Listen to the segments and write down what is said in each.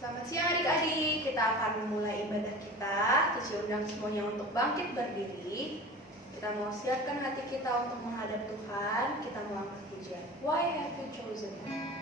Selamat siang adik-adik, kita akan memulai ibadah kita. Tujuh undang semuanya untuk bangkit berdiri. Kita mau siapkan hati kita untuk menghadap Tuhan. Kita mau angkat pujian. Why have you chosen me?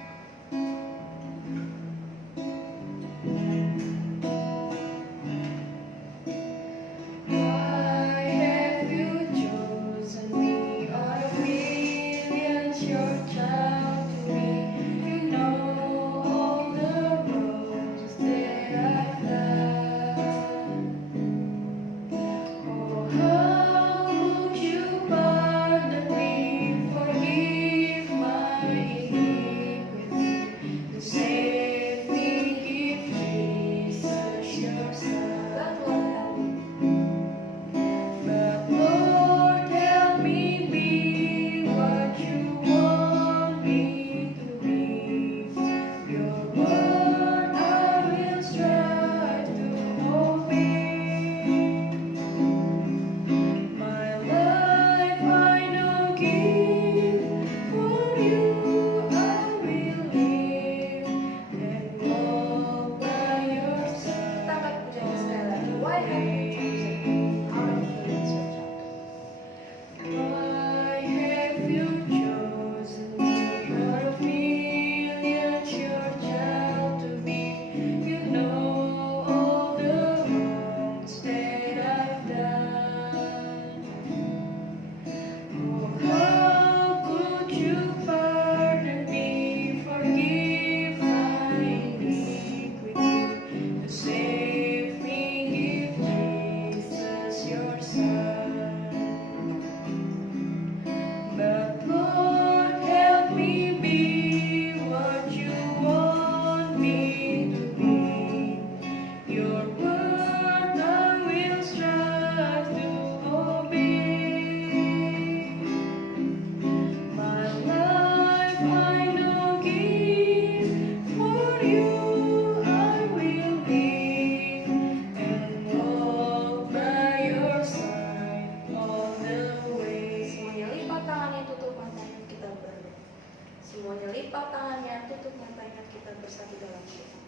Semuanya lipat tangannya, tutup matanya, kita bersatu dalam doa.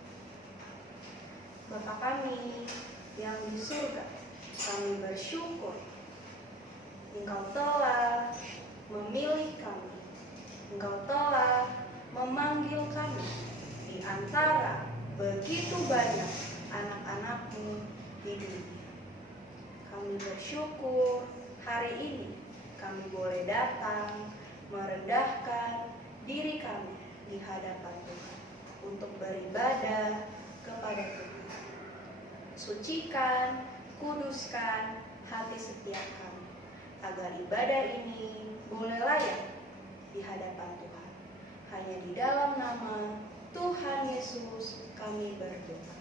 Bapa kami yang di surga, kami bersyukur Engkau telah memilih kami, Engkau telah memanggil kami di antara begitu banyak anak-anak-Mu di dunia. Kami bersyukur hari ini kami boleh datang merendahkan diri kami di hadapan Tuhan untuk beribadah kepada Tuhan. Sucikan, kuduskan hati setiap kami, agar ibadah ini boleh layak di hadapan Tuhan. Hanya di dalam nama Tuhan Yesus kami berdoa.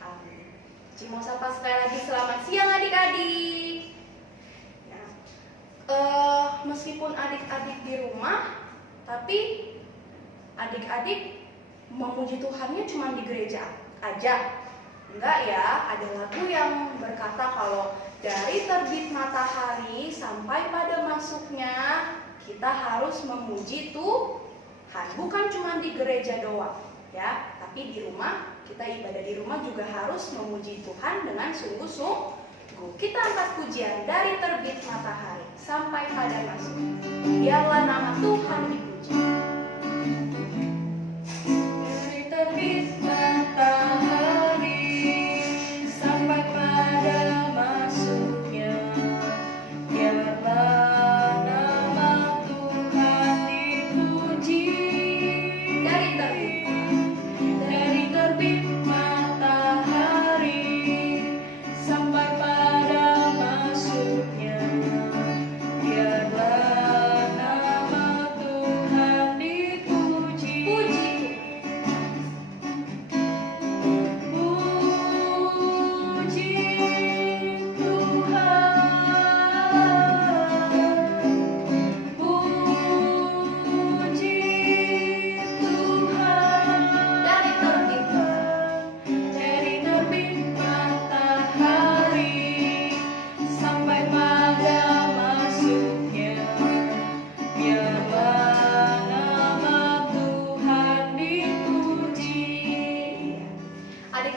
Amin. Cimo sapa sekali lagi, selamat siang adik-adik. Meskipun adik-adik di rumah, tapi adik-adik memuji Tuhannya cuma di gereja aja. Enggak ya, ada lagu yang berkata kalau dari terbit matahari sampai pada masuknya kita harus memuji Tuhan. Bukan cuma di gereja doang ya, tapi di rumah, kita ibadah di rumah juga harus memuji Tuhan dengan sungguh-sungguh. Kita angkat pujian dari terbit matahari sampai pada masuk. Biarlah nama Tuhan dipuji. Dari terbit matahari sampai pada masuknya, biarlah nama Tuhan dipuji. Dari terbit matahari sampai pada masuknya, biarlah nama Tuhan dipuji.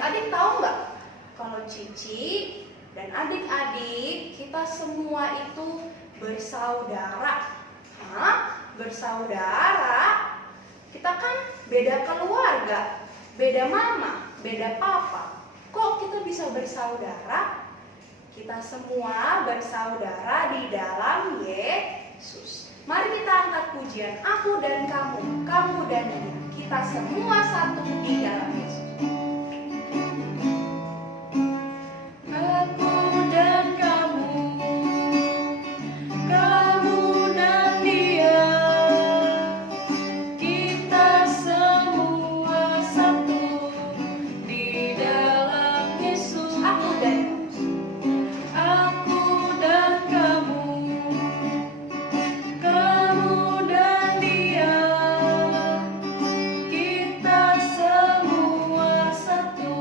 Adik-adik tahu nggak? Kalau Cici dan adik-adik kita semua itu bersaudara. Bersaudara. Kita kan beda keluarga, beda mama, beda papa. Kok kita bisa bersaudara? Kita semua bersaudara di dalam Yesus. Mari kita angkat pujian, aku dan kamu dan dia. Kita semua satu di dalam Yesus. Aku dan kamu dan dia. Kita semua satu di dalam Yesus. Aku dan kamu dan dia. Kita semua satu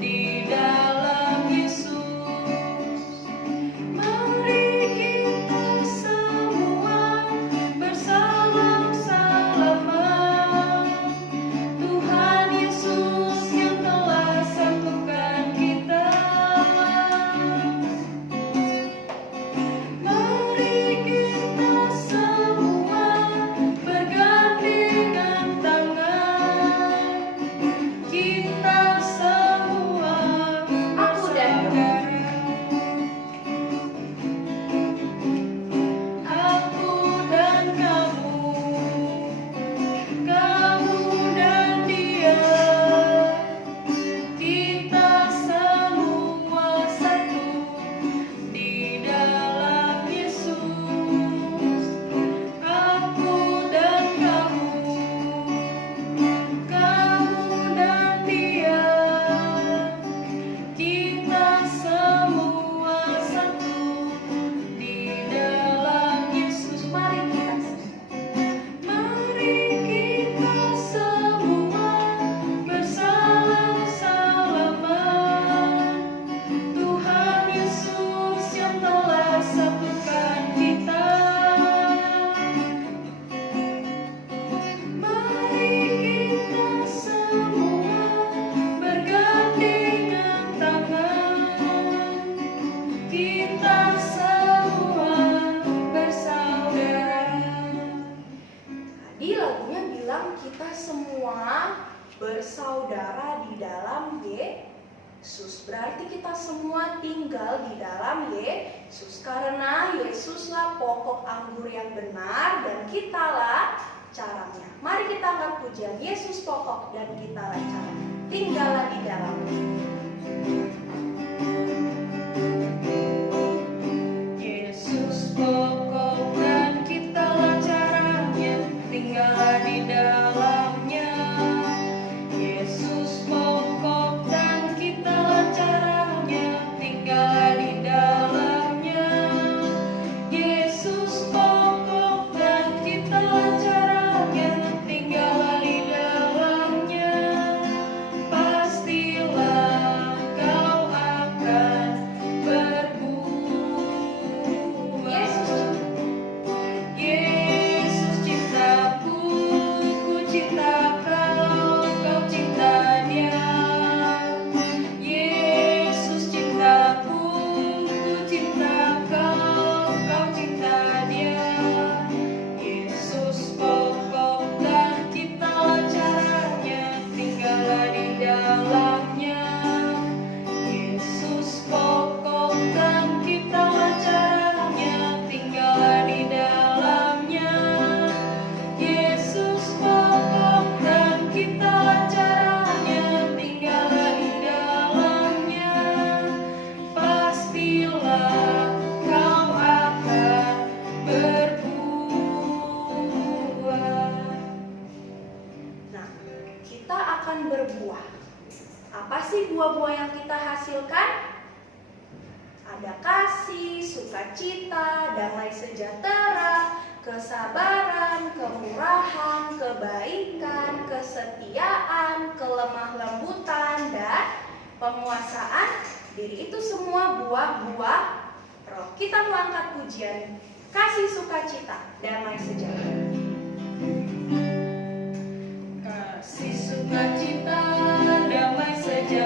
di dalam Yesus. Mari kita semua bersalam-salaman. Tuhan Yesus yang telah satukan kita. Mari kita semua bergandengan tangan. Kita semua aku dan kamu dan dia. Kita semua satu di dalam Yesus. Aku dan kamu dan dia. Kita semua satu di dalam Yesus. Mari kita semua bersalam-salaman. Tuhan Yesus yang telah satukan kita. Mari kita semua bergandengan tangan. Kita semua bersaudara. Tadi lagunya bilang kita semua bersaudara di dalam Yesus. Berarti kita semua tinggal di dalam Yesus. Karena Yesuslah pokok anggur yang benar dan kitalah caranya. Mari kita angkat pujian, Yesus pokok dan kitalah caranya. Tinggallah di dalamnya. Yesus pokok dan kitalah caranya, tinggallah di dalamnya. Yesus pokok dan kitalah caranya, tinggallah di dalamnya. Yesus pokok dan kitalah caranya, tinggallah di dalamnya. Pastilah kau akan berbuah. Apa sih buah-buah yang kita hasilkan? Ada kasih, sukacita, damai sejahtera, kesabaran, kemurahan, kebaikan, kesetiaan, kelemah lembutan, dan penguasaan diri. Itu semua buah-buah roh. Kita mengangkat pujian, kasih, sukacita, damai sejahtera. Kasih, sukacita, damai sejahtera.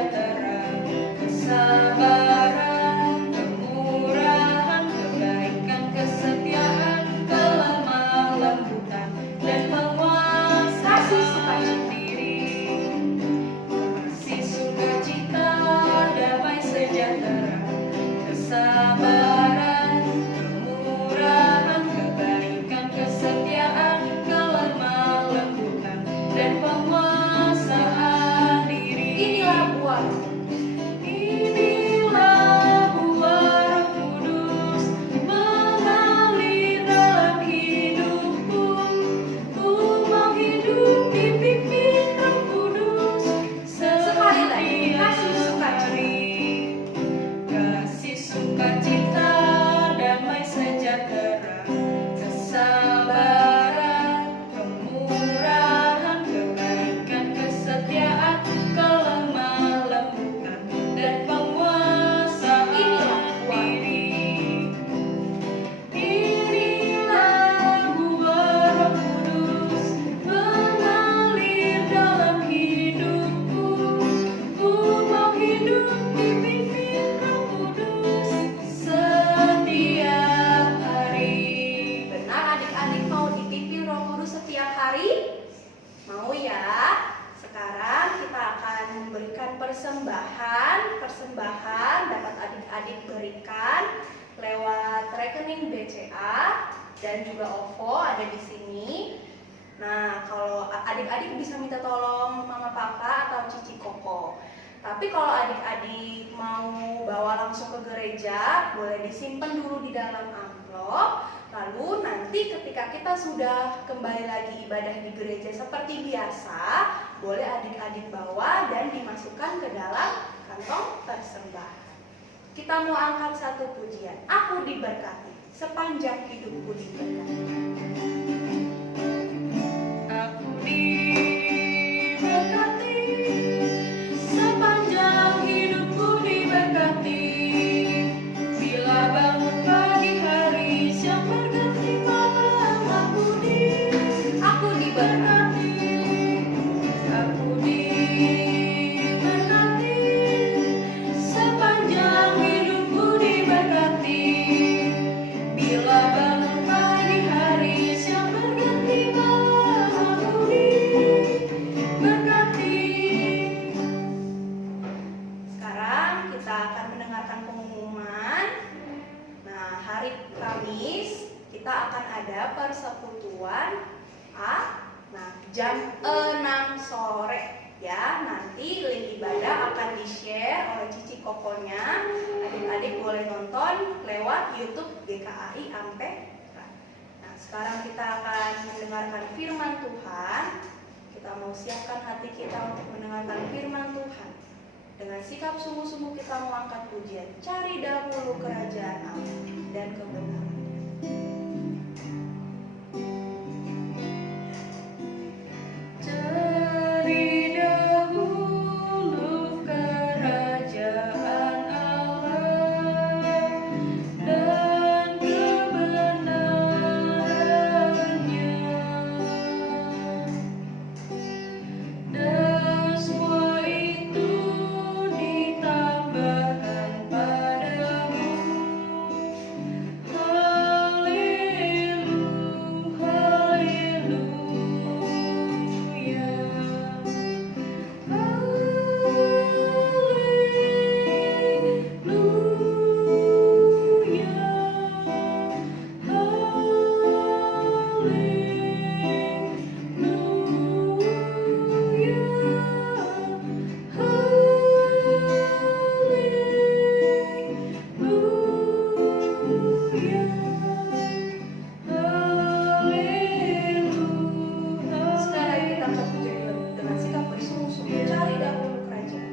persembahan dapat adik-adik berikan lewat rekening BCA dan juga OVO ada di sini. Nah, kalau adik-adik bisa minta tolong Mama Papa atau Cici Koko. Tapi kalau adik-adik mau bawa langsung ke gereja, boleh disimpan dulu di dalam amplop. Lalu nanti ketika kita sudah kembali lagi ibadah di gereja seperti biasa, boleh adik-adik bawa dan dimasukkan ke dalam kantong persembahan. Kita mau angkat satu pujian. Aku diberkati, sepanjang hidupku diberkati. Aku diberkati, sepanjang hidupku diberkati. Bila bangun pagi hari, siang berganti malam, aku diberkati. Aku diberkati, sepanjang hidupku diberkati. Bila bangun pagi hari, siang berganti malam, aku diberkati. Sekarang kita akan mendengarkan pengumuman. Nah, hari Kamis kita akan ada persekutuan Nah, jam 6 sore ya. Nanti link ibadah akan di-share oleh Cici Kokonya. Adik-adik boleh nonton lewat YouTube GKAI Ampera. Nah, sekarang kita akan mendengarkan firman Tuhan. Kita mau siapkan hati kita untuk mendengarkan firman Tuhan. Dengan sikap sungguh-sungguh kita mau angkat pujian. Cari dahulu kerajaan Allah dan kebenaran. Cari dahulu kerajaan Allah dan kebenarannya, dan semua itu ditambahkan padamu. Sekarang kita akan puji dengan sikap bersungguh-sungguh. Cari dahulu kerajaan.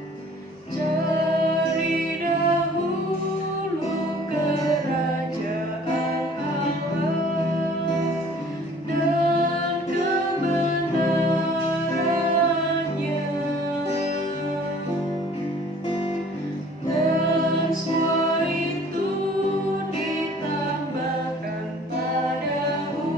Cari dahulu kerajaan Allah dan kebenarannya, dan semua itu ditambahkan padamu.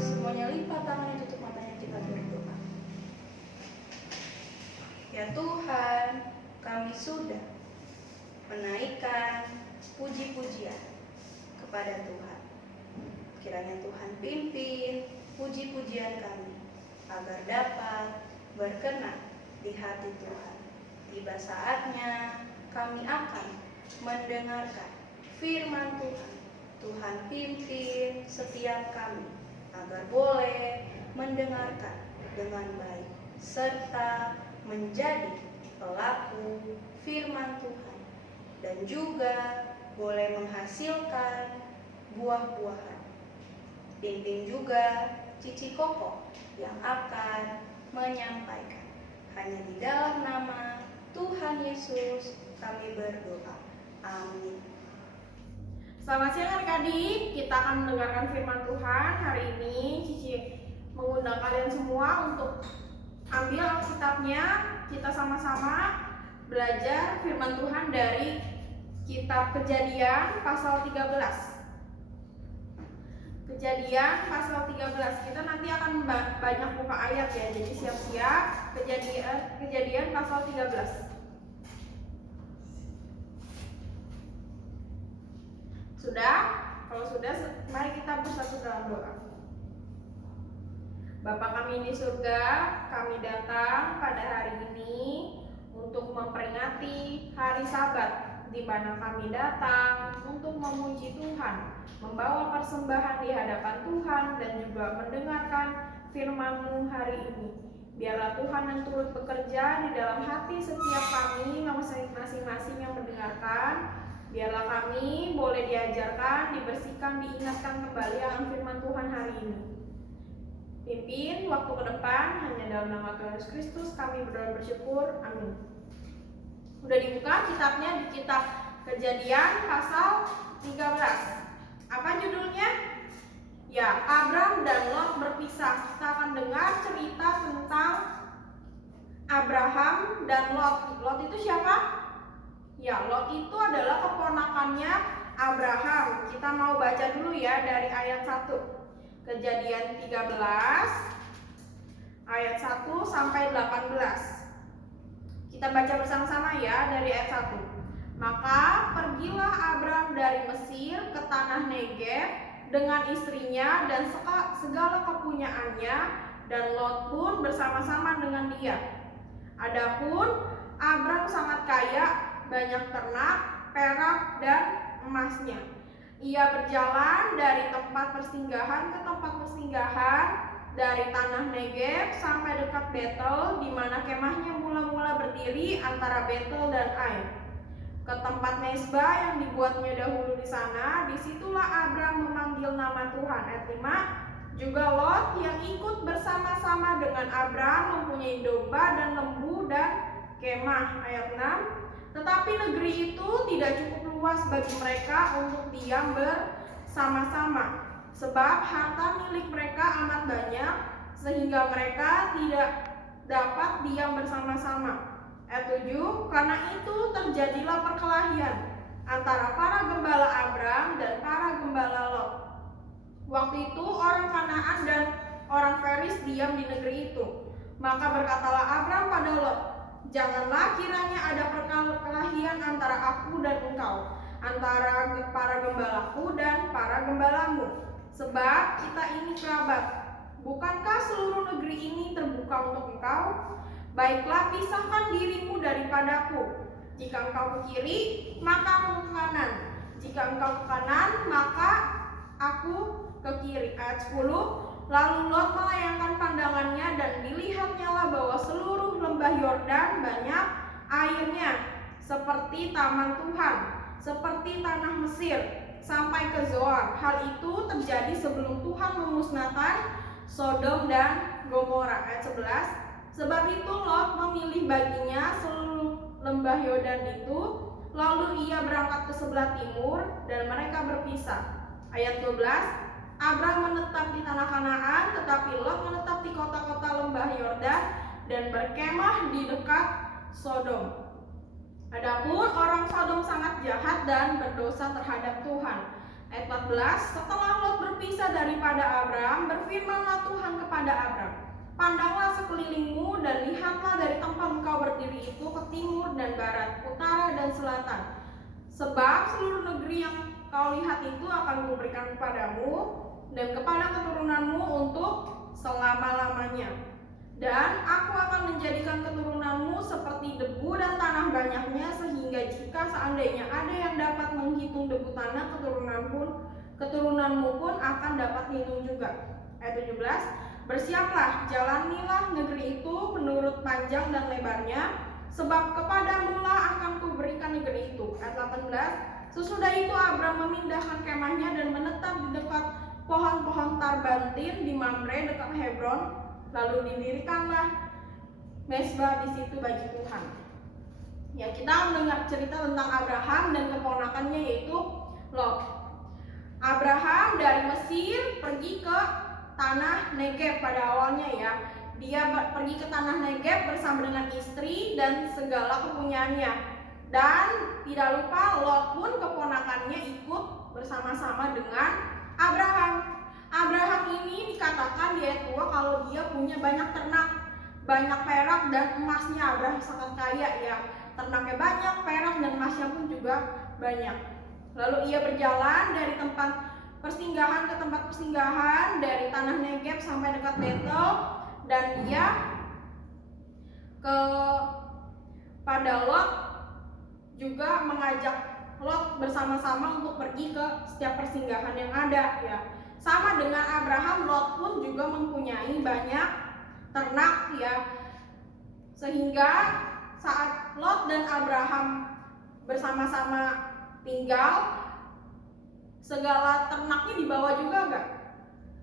Semuanya lipat tangannya, tutup matanya, kita berdoa. Ya Tuhan, kami sudah menaikkan puji-pujian kepada Tuhan. Kiranya Tuhan pimpin puji-pujian kami agar dapat berkenan di hati Tuhan. Tiba saatnya kami akan mendengarkan firman Tuhan. Tuhan pimpin setiap kami agar boleh mendengarkan dengan baik serta menjadi pelaku firman Tuhan, dan juga boleh menghasilkan buah-buahan. Pimpin juga Cici Koko yang akan menyampaikan. Hanya di dalam nama Tuhan Yesus kami berdoa. Amin. Selamat siang adik-adik, kita akan mendengarkan firman Tuhan. Hari ini Cici mengundang kalian semua untuk ambil Alkitabnya. Kita sama-sama belajar firman Tuhan dari kitab Kejadian pasal 13. Kejadian pasal 13. Kita nanti akan banyak buka ayat ya, jadi siap-siap. Kejadian pasal 13. Sudah? Kalau sudah, mari kita bersatu dalam doa. Bapa kami di surga, kami datang pada hari ini untuk memperingati hari Sabat, di mana kami datang untuk memuji Tuhan, membawa persembahan di hadapan Tuhan, dan juga mendengarkan firman-Mu hari ini. Biarlah Tuhan yang turut bekerja di dalam hati setiap kami masing-masing yang mendengarkan. Biarlah kami boleh diajarkan, dibersihkan, diingatkan kembali akan firman Tuhan hari ini. Pimpin waktu ke depan, hanya dalam nama Tuhan Yesus Kristus kami berdoa bersyukur. Amin. Udah dibuka kitabnya di kitab Kejadian pasal 13. Apa judulnya? Ya, Abram dan Lot berpisah. Kita akan dengar cerita tentang Abraham dan Lot. Lot itu siapa? Ya, Lot itu adalah keponakannya Abraham. Kita mau baca dulu ya dari ayat 1. Kejadian 13 ayat 1 sampai 18. Kita baca bersama-sama ya dari ayat 1. Maka pergilah Abram dari Mesir ke tanah Negev dengan istrinya dan segala kepunyaannya, dan Lot pun bersama-sama dengan dia. Adapun Abram sangat kaya, banyak ternak, perak, dan emasnya. Ia berjalan dari tempat persinggahan ke tempat persinggahan, dari tanah Negev sampai dekat Betel, di mana kemahnya mula-mula berdiri antara Betel dan Ai, ke tempat mezbah yang dibuatnya dahulu di sana. Disitulah Abram memanggil nama Tuhan. Ayat 5. Juga Lot yang ikut bersama-sama dengan Abram mempunyai domba dan lembu dan kemah. Ayat 6. Tetapi negeri itu tidak cukup luas bagi mereka untuk diam bersama-sama, sebab harta milik mereka amat banyak, sehingga mereka tidak dapat diam bersama-sama. Ayat 7. Karena itu terjadilah perkelahian antara para gembala Abram dan para gembala Lot. Waktu itu orang Kanaan dan orang Feris diam di negeri itu. Maka berkatalah Abram pada Lot, janganlah kiranya ada perkelahian antara aku dan engkau, antara para gembalaku dan para gembalamu, sebab kita ini kerabat. Bukankah seluruh negeri ini terbuka untuk engkau? Baiklah, pisahkan dirimu daripadaku. Jika engkau ke kiri, maka aku ke kanan. Jika engkau ke kanan, maka aku ke kiri. Ayat 10. Lalu Lot melayangkan pandangannya, dan dilihatnya lah bahwa seluruh lembah Yordan banyak airnya, seperti taman Tuhan, seperti tanah Mesir, sampai ke Zoar. Hal itu terjadi sebelum Tuhan memusnahkan Sodom dan Gomora. Ayat 11. Sebab itu Lot memilih baginya seluruh lembah Yordan itu, lalu ia berangkat ke sebelah timur, dan mereka berpisah. Ayat 12. Abram menetap di tanah Kanaan, tetapi Lot menetap di kota-kota lembah Yordan dan berkemah di dekat Sodom. Adapun orang Sodom sangat jahat dan berdosa terhadap Tuhan. Ayat 14. Setelah Lot berpisah daripada Abram, berfirmanlah Tuhan kepada Abram, pandanglah sekelilingmu dan lihatlah dari tempat engkau berdiri itu ke timur dan barat, utara dan selatan. Sebab seluruh negeri yang kau lihat itu akan kuberikan kepadamu dan kepada keturunanmu untuk selama-lamanya. Dan aku akan menjadikan keturunanmu seperti debu dan tanah banyaknya, sehingga jika seandainya ada yang dapat menghitung debu tanah, keturunanmu pun akan dapat dihitung juga. Ayat 17. Bersiaplah, jalanilah negeri itu menurut panjang dan lebarnya, sebab kepadamu lah akan kuberikan negeri itu. Ayat 18. Sesudah itu Abram memindahkan kemahnya dan menetap di dekat pohon-pohon tarbantin di Mamre dekat Hebron, lalu didirikanlah mezbah di situ bagi Tuhan. Ya, kita mendengar cerita tentang Abraham dan keponakannya yaitu Lot. Mesir pergi ke tanah Negeb pada awalnya ya. Dia pergi ke tanah Negeb bersama dengan istri dan segala kepunyaannya. Dan tidak lupa Lot pun keponakannya ikut bersama-sama dengan Abraham. Abraham ini dikatakan di ayat 2 kalau dia punya banyak ternak, banyak perak dan emasnya. Abraham sangat kaya ya. Ternaknya banyak, perak dan emasnya pun juga banyak. Lalu ia berjalan dari tempat persinggahan ke tempat persinggahan, dari tanah Negeb sampai dekat Betel, dan dia pada Lot juga mengajak Lot bersama-sama untuk pergi ke setiap persinggahan yang ada ya. Sama dengan Abraham, Lot pun juga mempunyai banyak ternak ya. Sehingga saat Lot dan Abraham bersama-sama tinggal, segala ternaknya dibawa juga enggak?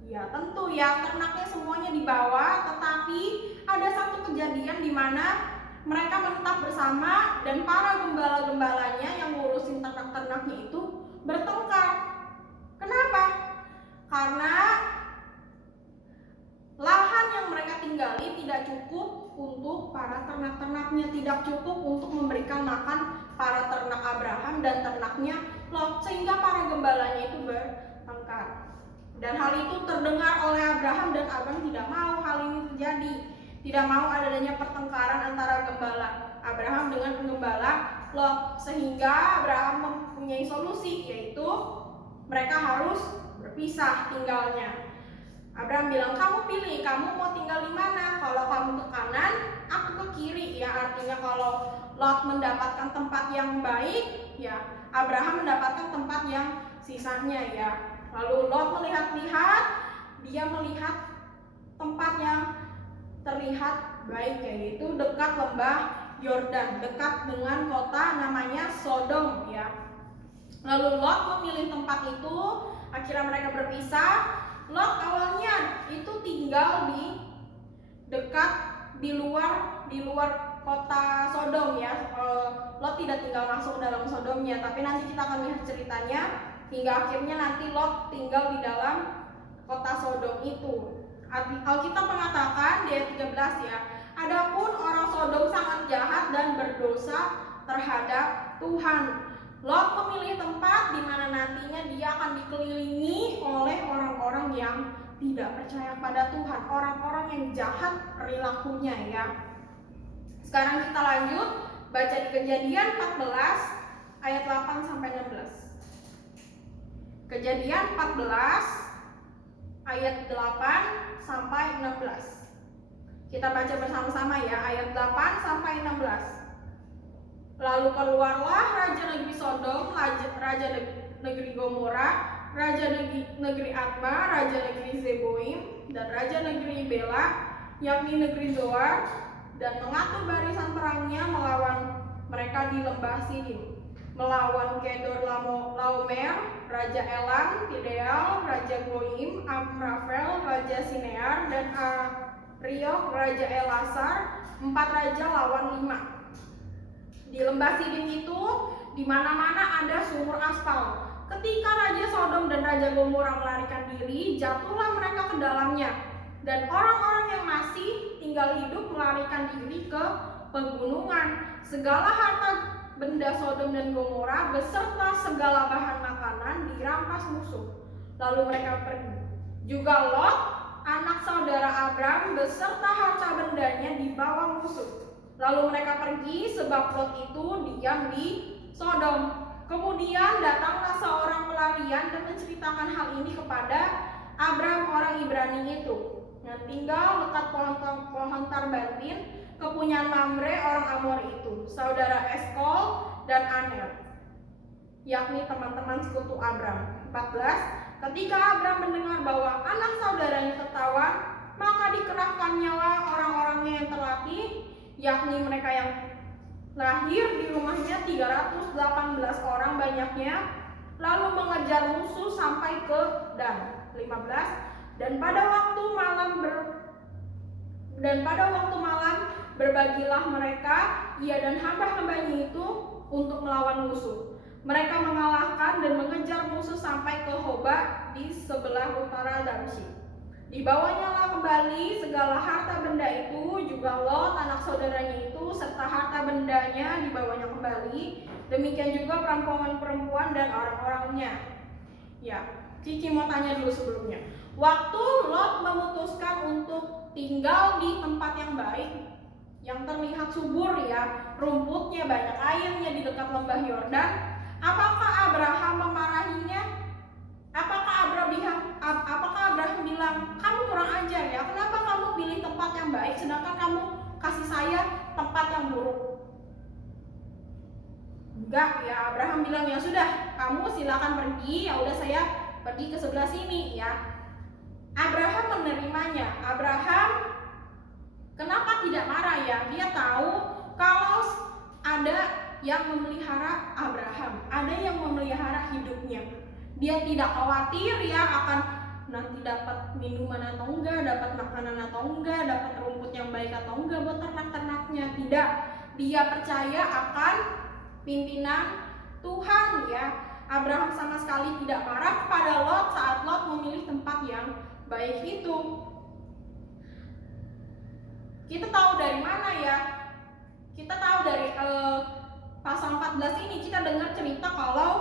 Ya tentu ya, ternaknya semuanya dibawa, tetapi ada satu kejadian di mana mereka menetap bersama dan para gembala-gembalanya yang ngurusin ternak-ternaknya itu bertengkar. Kenapa? Karena lahan yang mereka tinggali tidak cukup untuk para ternak-ternaknya, tidak cukup untuk memberikan makan para ternak Abraham dan ternaknya Lot, sehingga para gembalanya itu bertengkar. Dan hal itu terdengar oleh Abraham dan Abraham tidak mau hal ini terjadi. Tidak mau adanya pertengkaran antara gembala Abraham dengan penggembala Lot, sehingga Abraham mempunyai solusi, yaitu mereka harus berpisah tinggalnya. Abraham bilang, kamu pilih, kamu mau tinggal di mana? Kalau kamu ke kanan, aku ke kiri ya. Artinya kalau Lot mendapatkan tempat yang baik, ya Abraham mendapatkan tempat yang sisanya ya. Lalu Lot melihat-lihat, dia melihat tempat yang terlihat baik, yaitu dekat lembah Yordan, dekat dengan kota namanya Sodom ya. Lalu Lot memilih tempat itu, akhirnya mereka berpisah. Lot awalnya itu tinggal di luar kota Sodom ya. Lot tidak tinggal langsung dalam Sodomnya, tapi nanti kita akan lihat ceritanya hingga akhirnya nanti Lot tinggal di dalam kota Sodom itu. Alkitab mengatakan di ayat 13 ya, adapun orang Sodom sangat jahat dan berdosa terhadap Tuhan. Lot memilih tempat di mana nantinya dia akan dikelilingi oleh orang-orang yang tidak percaya pada Tuhan, orang-orang yang jahat perilakunya ya. Sekarang kita lanjut baca di Kejadian 14 ayat 8 sampai 16. Kejadian 14 ayat 8 sampai 16. Kita baca bersama-sama ya, ayat 8 sampai 16. Lalu keluarlah raja negeri Sodom, raja negeri Gomora, raja negeri Adma, raja negeri Zeboim, dan raja negeri Bela, yakni negeri Zoar, dan mengatur barisan perangnya melawan mereka di lembah Sidim, melawan Kedor Laomer, raja Elam, Tideal, raja Goim, Amrafel, raja Sinear, dan Ariok, raja Elasar. 4 raja lawan 5. Di lembah Sidim itu di mana-mana ada sumur aspal. Ketika raja Sodom dan raja Gomora melarikan diri, jatuhlah mereka ke dalamnya. Dan orang-orang yang masih tinggal hidup melarikan diri ke pegunungan. Segala harta benda Sodom dan Gomora beserta segala bahan makanan dirampas musuh. Lalu mereka pergi. Juga Lot, anak saudara Abram, beserta harta bendanya dibawa musuh. Lalu mereka pergi sebab Lot itu diam di Sodom. Kemudian datanglah seorang pelarian dan menceritakan hal ini kepada Abram orang Ibrani itu, yang tinggal dekat pohon tarbantin, kepunyaan Mamre orang Amor itu, saudara Eskol dan Aner, yakni teman-teman sekutu Abram. 14. Ketika Abram mendengar bahwa anak saudaranya tertawan, maka dikerahkannya orang-orangnya yang terlatih, yakni mereka yang lahir di rumahnya 318 orang banyaknya, lalu mengejar musuh sampai ke Dan. 15. Dan pada waktu malam berbagilah mereka, ia dan hamba-hambanya itu, untuk melawan musuh. Mereka mengalahkan dan mengejar musuh sampai ke Hoba di sebelah utara Damsyik. Dibawanya lah kembali segala harta benda itu, juga Lot anak saudaranya itu serta harta bendanya dibawanya kembali. Demikian juga perempuan-perempuan dan orang-orangnya. Ya, Cici mau tanya dulu sebelumnya. Waktu Lot memutuskan untuk tinggal di tempat yang baik, yang terlihat subur ya, rumputnya banyak, airnya di dekat lembah Yordan, apakah Abraham memarahinya? Apakah Abraham bilang, kamu kurang ajar ya, kenapa kamu pilih tempat yang baik sedangkan kamu kasih saya tempat yang buruk? Enggak ya, Abraham bilang ya sudah, kamu silakan pergi, ya udah saya pergi ke sebelah sini ya. Abraham menerimanya. Abraham kenapa tidak marah ya? Dia tahu kalau ada yang memelihara Abraham, ada yang memelihara hidupnya. Dia tidak khawatir ya akan nanti dapat minuman atau enggak, dapat makanan atau enggak, dapat rumput yang baik atau enggak buat ternak-ternaknya. Tidak, dia percaya akan pimpinan Tuhan ya. Abraham sama sekali tidak marah kepada Lot saat Lot memilih tempat yang baik itu. Kita tahu dari mana ya? Kita tahu dari pasal 14 ini kita dengar cerita kalau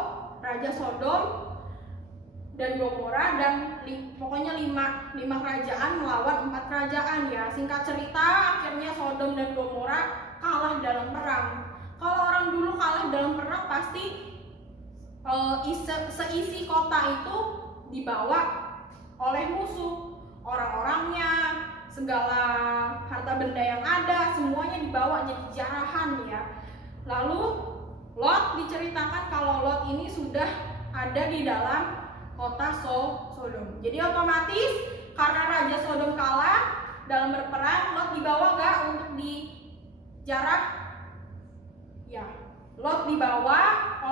Raja Sodom dan Gomora dan pokoknya 5 kerajaan melawan 4 kerajaan ya. Singkat cerita akhirnya Sodom dan Gomora kalah dalam perang. Kalau orang dulu kalah dalam perang pasti seisi kota itu dibawa oleh musuh, orang-orangnya, segala harta benda yang ada semuanya dibawa jadi jarahan ya. Lalu Lot diceritakan kalau Lot ini sudah ada di dalam kota Sodom. Jadi otomatis karena Raja Sodom kalah dalam berperang, Lot dibawa gak untuk dijarah? Ya, Lot dibawa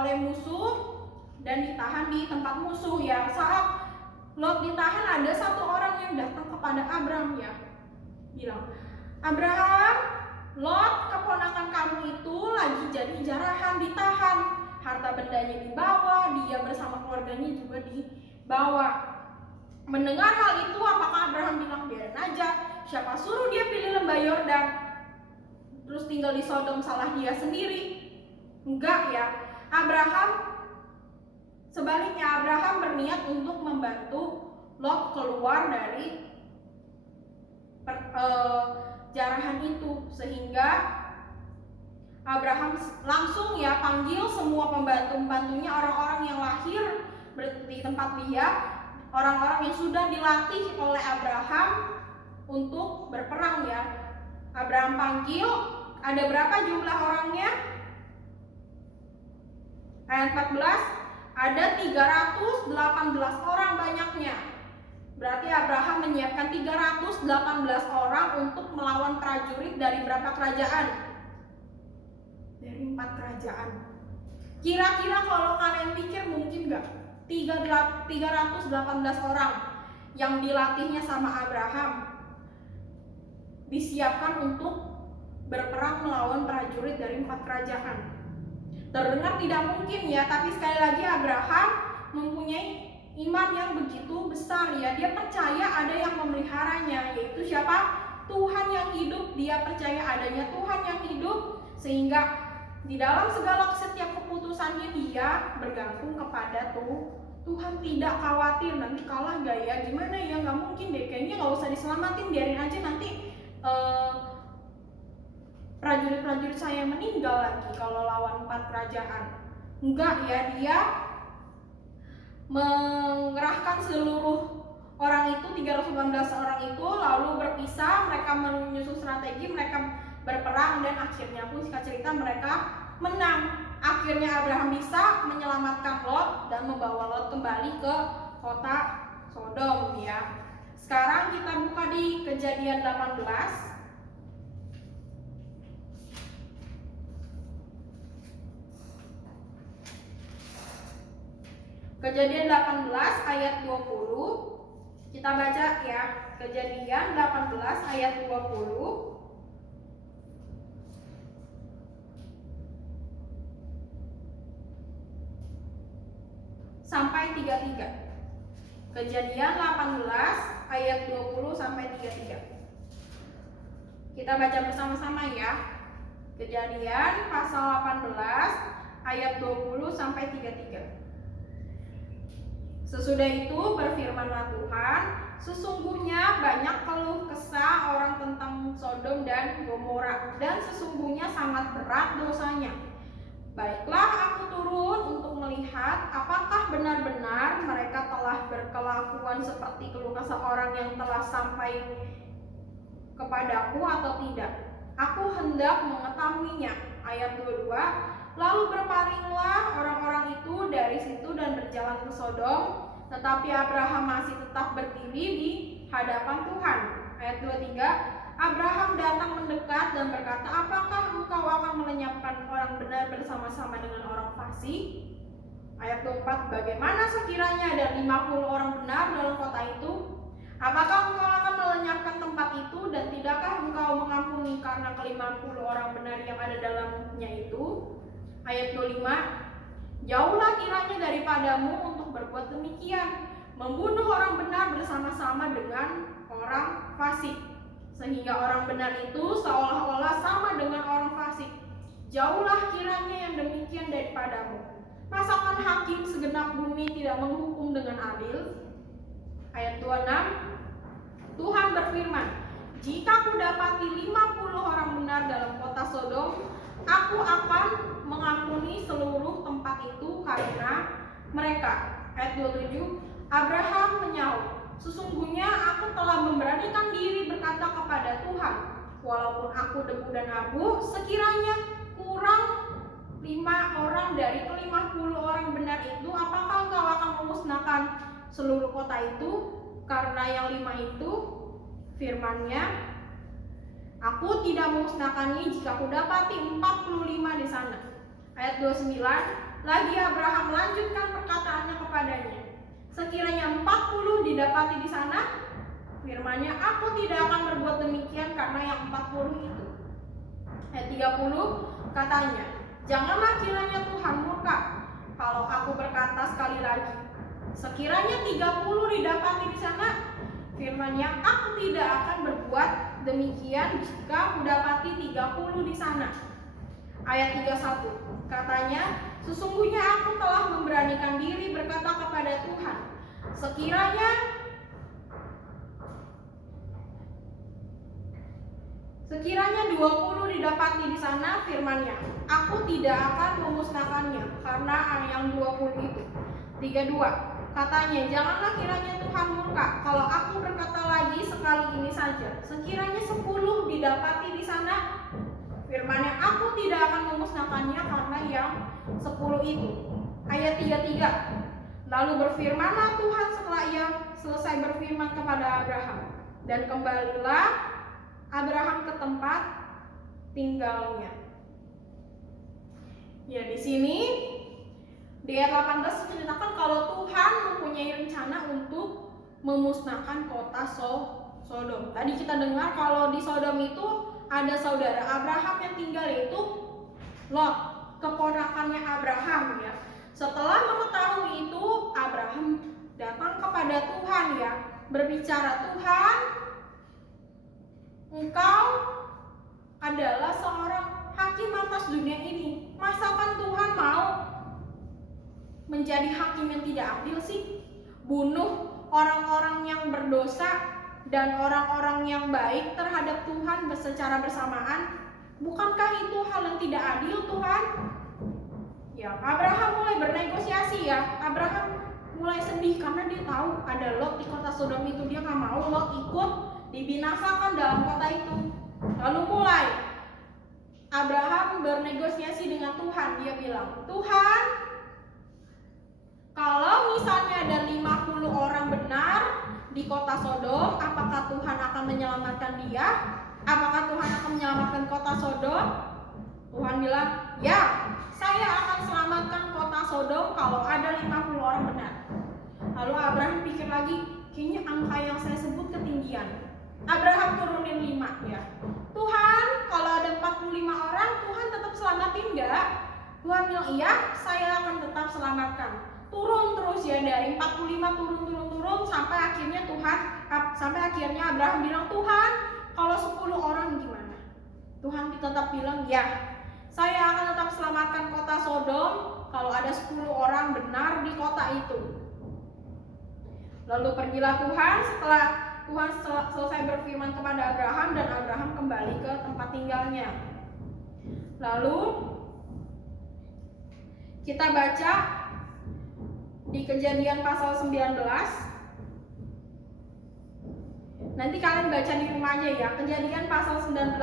oleh musuh dan ditahan di tempat musuh ya. Saat Lot ditahan ada satu orang yang datang kepada Abraham ya, bilang, Abraham, Lot keponakan kamu itu lagi jadi jarahan, ditahan, harta bendanya dibawa, dia bersama keluarganya juga dibawa. Mendengar hal itu, apakah Abraham bilang biarin aja, siapa suruh dia pilih lembah Yordan terus tinggal di Sodom, salah dia sendiri? Enggak ya. Sebaliknya Abraham berniat untuk membantu Lot keluar dari jarahan itu, sehingga Abraham langsung ya panggil semua pembantu-pembantunya, orang-orang yang lahir di tempat dia, orang-orang yang sudah dilatih oleh Abraham untuk berperang ya. Abraham panggil, ada berapa jumlah orangnya? Ayat 14, ada 318 orang banyaknya. Berarti Abraham menyiapkan 318 orang untuk melawan prajurit dari berapa kerajaan? Dari 4 kerajaan. Kira-kira kalau kalian pikir mungkin gak 318 orang yang dilatihnya sama Abraham disiapkan untuk berperang melawan prajurit dari 4 kerajaan? Terdengar tidak mungkin ya, tapi sekali lagi Abraham mempunyai iman yang begitu besar ya. Dia percaya ada yang memeliharanya, yaitu siapa? Tuhan yang hidup. Dia percaya adanya Tuhan yang hidup, sehingga di dalam segala setiap keputusannya dia bergantung kepada Tuhan. Tidak khawatir nanti kalah gak ya, gimana ya, gak mungkin deh, kayaknya gak usah diselamatin, biarin aja nanti prajurit-prajurit saya meninggal lagi kalau lawan 4 kerajaan. Enggak ya, dia mengerahkan seluruh orang itu, 318 orang itu, lalu berpisah, mereka menyusun strategi, mereka berperang, dan akhirnya pun singkat cerita mereka menang. Akhirnya Abraham bisa menyelamatkan Lot dan membawa Lot kembali ke kota Sodom ya. Sekarang kita buka di Kejadian 18. Kejadian 18 ayat 20. Kita baca ya. Kejadian 18 ayat 20 sampai 33. Kejadian 18 ayat 20 sampai 33. Kita baca bersama-sama ya. Kejadian pasal 18 ayat 20 sampai 33. Sesudah itu berfirmanlah Tuhan, sesungguhnya banyak keluh kesah orang tentang Sodom dan Gomora, dan sesungguhnya sangat berat dosanya. Baiklah, aku turun untuk melihat apakah benar-benar mereka telah berkelakuan seperti keluh kesah orang yang telah sampai kepadaku atau tidak. Aku hendak mengetahuinya. Ayat 22. Lalu berpalinglah orang-orang itu dari situ dan berjalan ke Sodom, tetapi Abraham masih tetap berdiri di hadapan Tuhan. Ayat 23. Abraham datang mendekat dan berkata, apakah engkau akan melenyapkan orang benar bersama-sama dengan orang fasik? Ayat 24. Bagaimana sekiranya ada 50 orang benar dalam kota itu? Apakah engkau akan melenyapkan tempat itu, dan tidakkah engkau mengampuni karena ke-50 orang benar yang ada dalamnya itu? Ayat 25. Jauhlah kiranya daripadamu untuk berbuat demikian, membunuh orang benar bersama-sama dengan orang fasik, sehingga orang benar itu seolah-olah sama dengan orang fasik. Jauhlah kiranya yang demikian daripadamu. Masakan hakim segenap bumi tidak menghukum dengan adil? Ayat 26. Tuhan berfirman, jika kudapati 50 orang benar dalam kota Sodom, aku akan mengampuni seluruh tempat itu karena mereka. Ayat 27. Abraham menyaut, sesungguhnya aku telah memberanikan diri berkata kepada Tuhan, walaupun aku debu dan abu, sekiranya kurang 5 orang dari ke-50 orang benar itu, apakah engkau akan memusnahkan seluruh kota itu? Karena yang 5 itu, firman-Nya, aku tidak memusnahkannya jika kudapati 45 di sana. Ayat 29. Lagi Abraham melanjutkan perkataannya kepadanya, sekiranya 40 didapati di sana, firman-Nya, aku tidak akan berbuat demikian karena yang 40 itu. Ayat 30 katanya, janganlah kiranya Tuhan murka kalau aku berkata sekali lagi, sekiranya 30 didapati di sana, firman-Nya, aku tidak akan berbuat demikian jika kudapati 30 di sana. Ayat 31 katanya, sesungguhnya aku telah memberanikan diri berkata kepada Tuhan, sekiranya 20 didapati di sana, firman-Nya, aku tidak akan memusnahkannya karena yang 20 itu. 32 katanya, janganlah kiranya Tuhan murka kalau aku berkata lagi sekali ini saja, sekiranya 10 didapati di sana, firman-Nya, aku tidak akan memusnahkannya karena yang 10 itu. Ayat 33. Lalu berfirmanlah Tuhan setelah ia selesai berfirman kepada Abraham, dan kembalilah Abraham ke tempat tinggalnya. Ya, di sini di ayat 18 diceritakan kalau Tuhan mempunyai rencana untuk memusnahkan kota Sodom. Tadi kita dengar kalau di Sodom itu ada saudara Abraham yang tinggal, yaitu Lot, keponakannya Abraham ya. Setelah mengetahui itu, Abraham datang kepada Tuhan ya, berbicara, Tuhan, Engkau adalah seorang hakim atas dunia ini. Masakan Tuhan mau menjadi hakim yang tidak adil sih? Bunuh orang-orang yang berdosa dan orang-orang yang baik terhadap Tuhan secara bersamaan. Bukankah itu hal yang tidak adil, Tuhan? Ya, Abraham mulai bernegosiasi ya. Abraham mulai sedih karena dia tahu ada Lot di kota Sodom itu. Dia gak mau Lot ikut dibinasakan dalam kota itu. Lalu mulai Abraham bernegosiasi dengan Tuhan. Dia bilang, Tuhan, kalau misalnya ada 50 orang benar di kota Sodom, apakah Tuhan akan menyelamatkan dia? Apakah Tuhan akan menyelamatkan kota Sodom? Tuhan bilang, ya, saya akan selamatkan kota Sodom kalau ada 50 orang benar. Lalu Abraham pikir lagi, kayaknya angka yang saya sebut ketinggian. Abraham turunin 5 ya. Tuhan, kalau ada 45 orang, Tuhan tetap selamatin enggak? Tuhan bilang, iya, saya akan tetap selamatkan. Turun terus ya, dari 45 turun akhirnya Abraham bilang, Tuhan, kalau 10 orang gimana? Tuhan tetap bilang, ya, saya akan tetap selamatkan kota Sodom kalau ada 10 orang benar di kota itu. Lalu pergilah Tuhan setelah Tuhan selesai berfirman kepada Abraham, dan Abraham kembali ke tempat tinggalnya. Lalu kita baca di Kejadian pasal 19. Nanti kalian baca di rumah aja ya. Kejadian pasal 19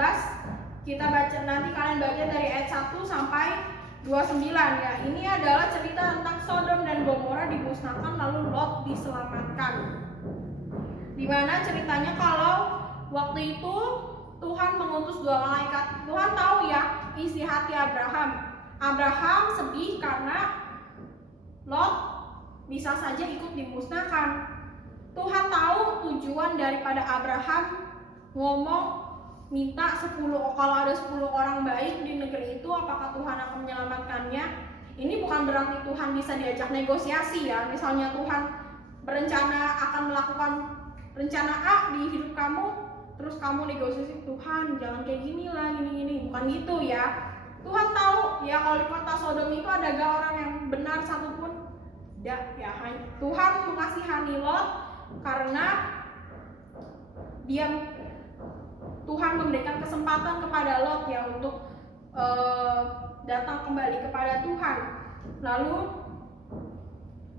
kita baca, nanti kalian baca dari ayat 1 sampai 29 ya. Ini adalah cerita tentang Sodom dan Gomora dimusnahkan lalu Lot diselamatkan. Dimana ceritanya kalau waktu itu Tuhan mengutus 2 malaikat. Tuhan tahu ya isi hati Abraham. Abraham sedih karena Lot bisa saja ikut dimusnahkan. Tuhan tahu tujuan daripada Abraham ngomong minta 10, kalau ada 10 orang baik di negeri itu, apakah Tuhan akan menyelamatkannya? Ini bukan berarti Tuhan bisa diajak negosiasi ya. Misalnya Tuhan berencana akan melakukan rencana A di hidup kamu, terus kamu negosiasi, Tuhan jangan kayak gini lah, gini, bukan gitu ya. Tuhan tahu ya kalau di kota Sodom itu ada gak orang yang benar satupun? Tidak ya. Tuhan mengasihani Lot karena Tuhan memberikan kesempatan kepada Lot ya untuk datang kembali kepada Tuhan. Lalu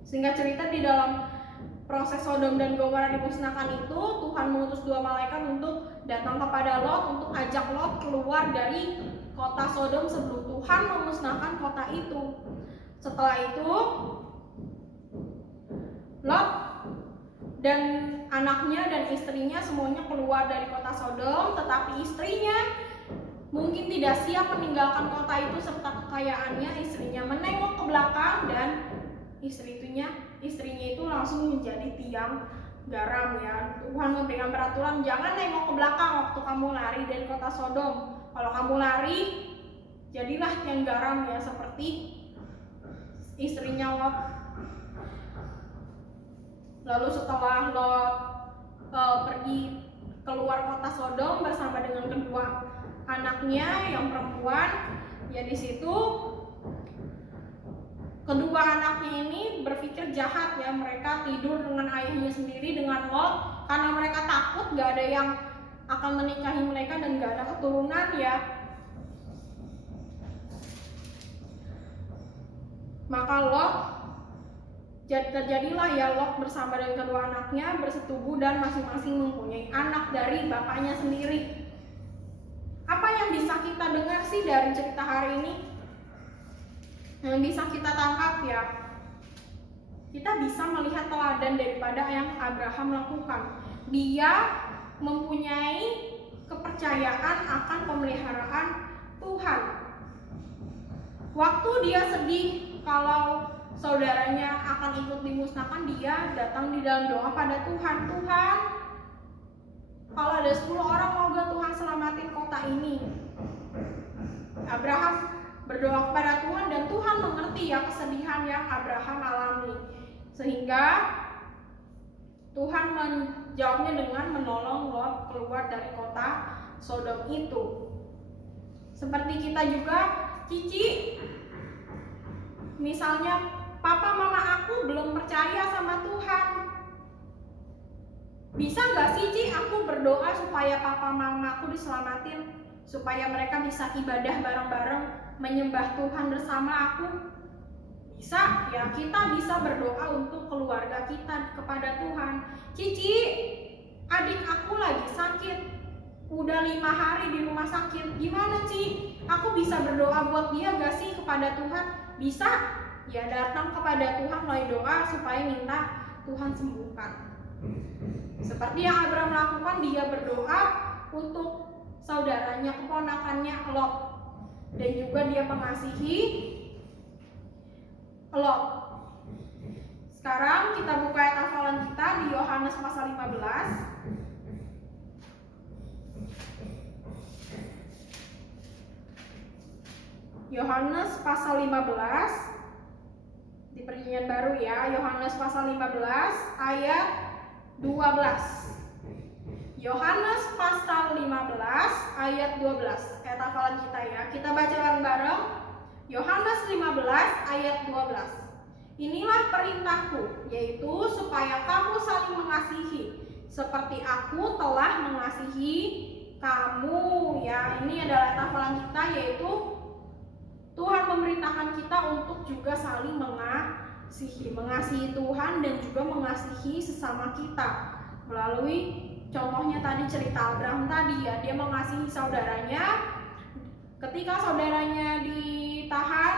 singkat cerita, di dalam proses Sodom dan Gomora dimusnahkan itu, Tuhan mengutus 2 malaikat untuk datang kepada Lot untuk ajak Lot keluar dari kota Sodom sebelum Tuhan memusnahkan kota itu. Setelah itu Lot dan anaknya dan istrinya semuanya keluar dari kota Sodom, tetapi istrinya mungkin tidak siap meninggalkan kota itu serta kekayaannya. Istrinya menengok ke belakang dan istrinya itu langsung menjadi tiang garam ya. Tuhan memberikan peraturan, jangan nengok ke belakang waktu kamu lari dari kota Sodom. Kalau kamu lari, jadilah tiang garam ya, seperti istrinya Lot. Lalu setelah Lot pergi keluar kota Sodom bersama dengan kedua anaknya yang perempuan, ya di situ kedua anaknya ini berpikir jahat ya. Mereka tidur dengan ayahnya sendiri, dengan Lot, karena mereka takut gak ada yang akan menikahi mereka dan gak ada keturunan ya. Maka terjadilah ya, Lot bersama dengan kedua anaknya bersetubuh dan masing-masing mempunyai anak dari bapaknya sendiri. Apa yang bisa kita dengar sih dari cerita hari ini? Yang bisa kita tangkap ya, kita bisa melihat teladan daripada yang Abraham lakukan. Dia mempunyai kepercayaan akan pemeliharaan Tuhan. Waktu dia sedih kalau saudaranya akan ikut dimusnahkan, dia datang di dalam doa pada Tuhan. Tuhan, kalau ada 10 orang, mau gak Tuhan selamatin kota ini? Abraham berdoa kepada Tuhan dan Tuhan mengerti ya kesedihan yang Abraham alami, sehingga Tuhan menjawabnya dengan menolong Lot keluar dari kota Sodom itu. Seperti kita juga, Cici, misalnya papa mama aku belum percaya sama Tuhan, bisa gak sih Ci aku berdoa supaya papa mama aku diselamatin, supaya mereka bisa ibadah bareng-bareng, menyembah Tuhan bersama aku? Bisa ya, kita bisa berdoa untuk keluarga kita kepada Tuhan. Cici, adik aku lagi sakit, udah 5 hari di rumah sakit, gimana Ci? Aku bisa berdoa buat dia gak sih kepada Tuhan? Bisa ya, datang kepada Tuhan melalui doa supaya minta Tuhan sembuhkan. Seperti yang Abraham lakukan, dia berdoa untuk saudaranya, keponakannya Lot, dan juga dia mengasihi Lot. Sekarang kita buka ayat hafalan kita di Yohanes pasal 15. Yohanes pasal 15 di Perjanjian Baru ya. Yohanes pasal 15 ayat 12. Yohanes pasal 15 ayat 12. Ayat hafalan kita ya. Kita baca bareng-bareng. Yohanes 15 ayat 12. Inilah perintahku, yaitu supaya kamu saling mengasihi seperti aku telah mengasihi kamu. Ya, ini adalah ayat hafalan kita, yaitu Tuhan memerintahkan kita untuk juga saling mengasihi Tuhan dan juga mengasihi sesama kita melalui contohnya tadi cerita Abraham tadi ya, dia mengasihi saudaranya. Ketika saudaranya ditahan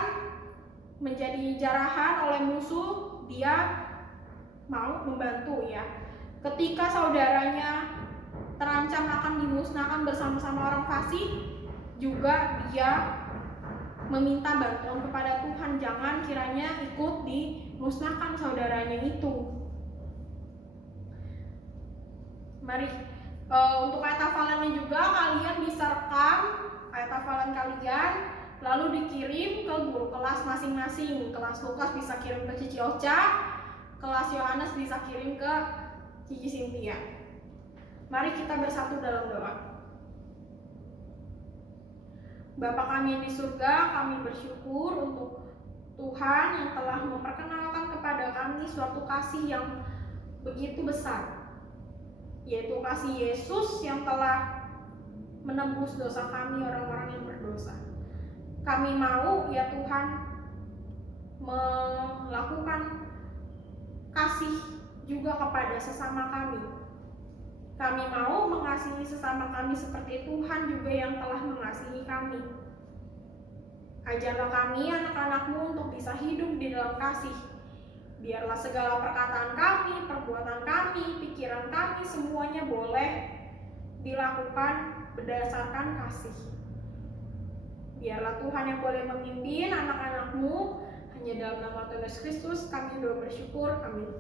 menjadi jarahan oleh musuh, dia mau membantu ya. Ketika saudaranya terancam akan dimusnahkan bersama-sama orang fasik, juga dia meminta bantuan kepada Tuhan, jangan kiranya ikut dimusnahkan saudaranya itu. Mari untuk ayat hafalannya juga kalian bisa rekam ayat hafalan kalian, lalu dikirim ke guru kelas masing-masing. Kelas Lukas bisa kirim ke Cici Ocha, kelas Yohanes bisa kirim ke Cici Cynthia. Mari kita bersatu dalam doa. Bapa kami yang di surga, kami bersyukur untuk Tuhan yang telah memperkenalkan kepada kami suatu kasih yang begitu besar, yaitu kasih Yesus yang telah menebus dosa kami orang-orang yang berdosa. Kami mau ya Tuhan melakukan kasih juga kepada sesama kami. Kami mau mengasihi sesama kami seperti Tuhan juga yang telah mengasihi kami. Ajarlah kami anak-anak-Mu untuk bisa hidup di dalam kasih. Biarlah segala perkataan kami, perbuatan kami, pikiran kami semuanya boleh dilakukan berdasarkan kasih. Biarlah Tuhan yang boleh memimpin anak-anak-Mu. Hanya dalam nama Tuhan Yesus Kristus kami doa bersyukur. Amin.